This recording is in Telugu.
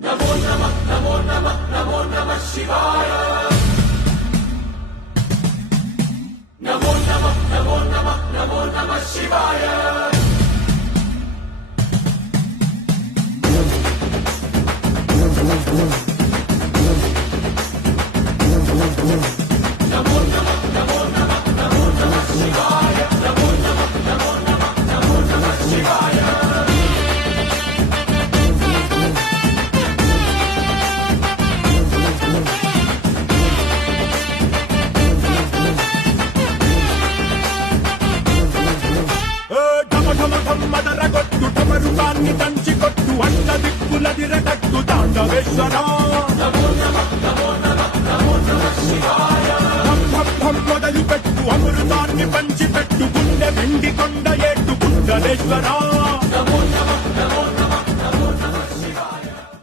నమో నమః నమో నమః నమో నమః శివాయ నమో నమః నమో నమః నమో నమః శివాయ నమో నమః నమో నమః నమో నమః శివాయ నమో నమః నమో నమః నమో నమః శివాయ మదరగొట్టు టమరుకాన్ని దంచి కొట్టు అన్న దిక్కులదిరగట్టు తాండవేశ్వరా నమో నమః నమో నమః నమో నమః శివాయ మొదలు పెట్టు అమృతాన్ని పంచి పెట్టు గుండె వెండి కొండ ఏట్టు కుండలేశ్వరా నమో